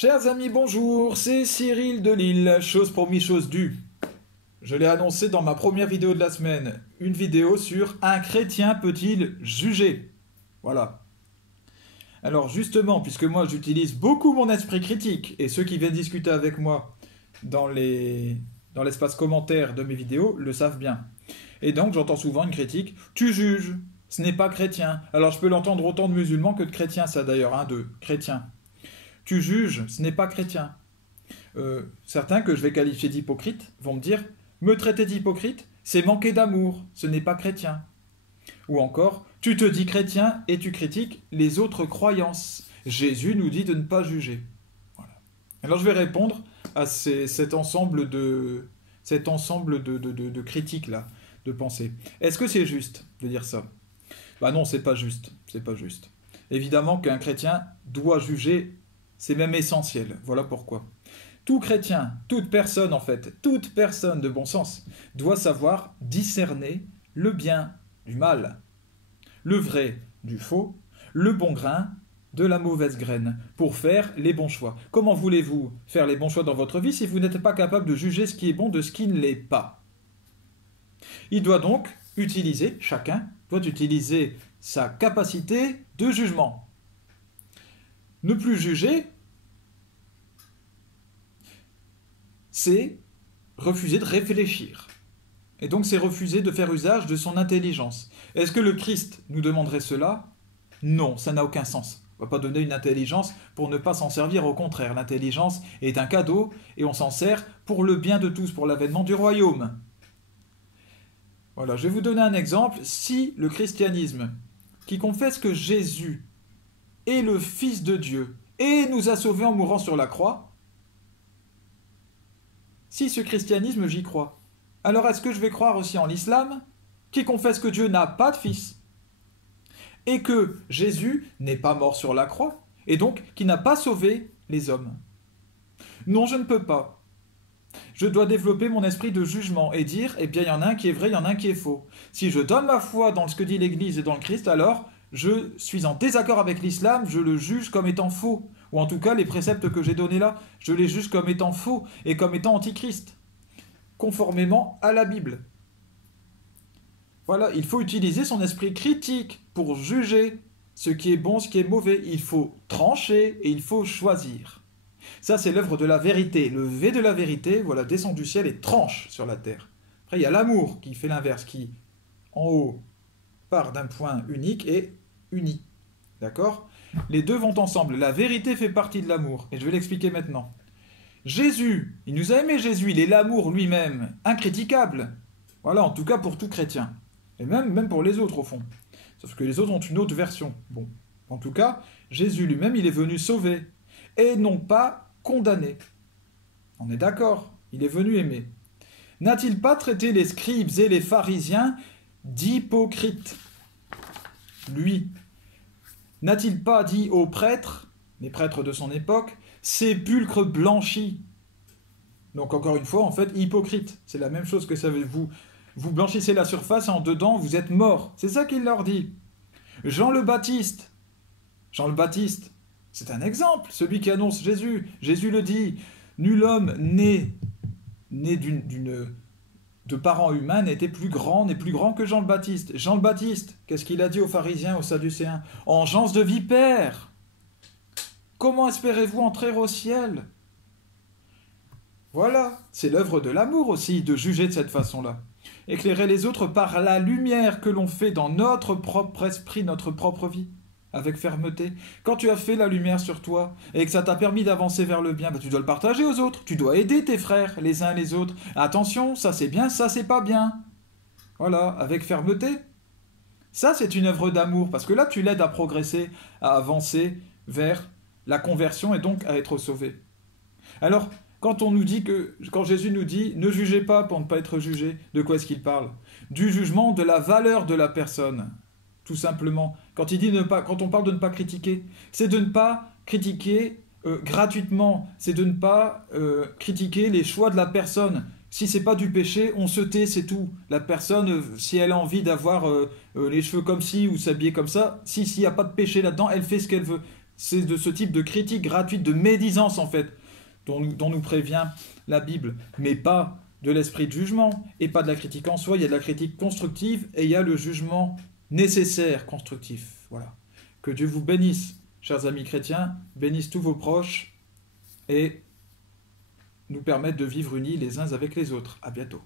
Chers amis, bonjour, c'est Cyril de Lille, chose promis, chose due. Je l'ai annoncé dans ma première vidéo de la semaine, une vidéo sur « Un chrétien peut-il juger ?» Voilà. Alors justement, puisque moi j'utilise beaucoup mon esprit critique, et ceux qui viennent discuter avec moi dans l'espace commentaire de mes vidéos le savent bien. Et donc j'entends souvent une critique « Tu juges, ce n'est pas chrétien ». Alors je peux l'entendre autant de musulmans que de chrétiens, ça d'ailleurs, de chrétiens. Tu juges, ce n'est pas chrétien. Certains que je vais qualifier d'hypocrites vont me dire « Me traiter d'hypocrite, c'est manquer d'amour, ce n'est pas chrétien ». Ou encore « Tu te dis chrétien et tu critiques les autres croyances. Jésus nous dit de ne pas juger. » Voilà. Alors je vais répondre à cet ensemble de critiques-là, de pensées. Est-ce que c'est juste de dire ça? Bah non, c'est pas juste. C'est pas juste. Évidemment qu'un chrétien doit juger. C'est même essentiel, voilà pourquoi. Tout chrétien, toute personne en fait, toute personne de bon sens, doit savoir discerner le bien du mal, le vrai du faux, le bon grain de la mauvaise graine, pour faire les bons choix. Comment voulez-vous faire les bons choix dans votre vie si vous n'êtes pas capable de juger ce qui est bon de ce qui ne l'est pas? Il doit donc utiliser, chacun doit utiliser sa capacité de jugement. Ne plus juger, c'est refuser de réfléchir. Et donc c'est refuser de faire usage de son intelligence. Est-ce que le Christ nous demanderait cela? Non, ça n'a aucun sens. On ne va pas donner une intelligence pour ne pas s'en servir, au contraire. L'intelligence est un cadeau et on s'en sert pour le bien de tous, pour l'avènement du royaume. Voilà, je vais vous donner un exemple. Si le christianisme, qui confesse que Jésus est le Fils de Dieu et nous a sauvés en mourant sur la croix, si ce christianisme j'y crois, alors est-ce que je vais croire aussi en l'islam qui confesse que Dieu n'a pas de fils et que Jésus n'est pas mort sur la croix et donc qui n'a pas sauvé les hommes? Non, je ne peux pas. Je dois développer mon esprit de jugement et dire, eh bien il y en a un qui est vrai, il y en a un qui est faux. Si je donne ma foi dans ce que dit l'Église et dans le Christ, alors je suis en désaccord avec l'islam, je le juge comme étant faux. Ou en tout cas, les préceptes que j'ai donnés là, je les juge comme étant faux et comme étant antichrist, conformément à la Bible. Voilà, il faut utiliser son esprit critique pour juger ce qui est bon, ce qui est mauvais. Il faut trancher et il faut choisir. Ça, c'est l'œuvre de la vérité. Le V de la vérité, voilà, descend du ciel et tranche sur la terre. Après, il y a l'amour qui fait l'inverse, qui, en haut, part d'un point unique et uni. D'accord? Les deux vont ensemble. La vérité fait partie de l'amour. Et je vais l'expliquer maintenant. Jésus, il nous a aimé Jésus, il est l'amour lui-même, incriticable. Voilà, en tout cas pour tout chrétien. Et même pour les autres au fond. Sauf que les autres ont une autre version. Bon, en tout cas, Jésus lui-même, il est venu sauver. Et non pas condamner. On est d'accord, il est venu aimer. N'a-t-il pas traité les scribes et les pharisiens d'hypocrites? Lui. N'a-t-il pas dit aux prêtres, les prêtres de son époque, sépulcre blanchi? Donc encore une fois, en fait, hypocrite. C'est la même chose que ça veut vous. Vous blanchissez la surface et en dedans, vous êtes morts. C'est ça qu'il leur dit. Jean le Baptiste. Jean le Baptiste, c'est un exemple, celui qui annonce Jésus. Jésus le dit, nul homme né de parents humains n'est plus grand que Jean le Baptiste. Jean le Baptiste, qu'est-ce qu'il a dit aux pharisiens, aux sadducéens? Engeance de vipère! Comment espérez-vous entrer au ciel? Voilà, c'est l'œuvre de l'amour aussi, de juger de cette façon-là. Éclairer les autres par la lumière que l'on fait dans notre propre esprit, notre propre vie, avec fermeté. Quand tu as fait la lumière sur toi et que ça t'a permis d'avancer vers le bien, tu dois le partager aux autres. Tu dois aider tes frères les uns les autres. Attention, ça c'est bien, ça c'est pas bien. Voilà, avec fermeté. Ça c'est une œuvre d'amour, parce que là tu l'aides à progresser, à avancer vers la conversion et donc à être sauvé. Alors, quand Jésus nous dit « Ne jugez pas pour ne pas être jugé », de quoi est-ce qu'il parle? Du jugement de la valeur de la personne, tout simplement. Quand on parle de ne pas critiquer, c'est de ne pas critiquer gratuitement, c'est de ne pas critiquer les choix de la personne. Si c'est pas du péché, on se tait, c'est tout. La personne, si elle a envie d'avoir les cheveux comme ci ou s'habiller comme ça, s'il n'y a pas de péché là-dedans, elle fait ce qu'elle veut. C'est de ce type de critique gratuite, de médisance en fait, dont nous prévient la Bible, mais pas de l'esprit de jugement et pas de la critique en soi. Il y a de la critique constructive et il y a le jugement nécessaire constructif. Voilà. Que Dieu vous bénisse, chers amis chrétiens, bénisse tous vos proches et nous permette de vivre unis les uns avec les autres. À bientôt.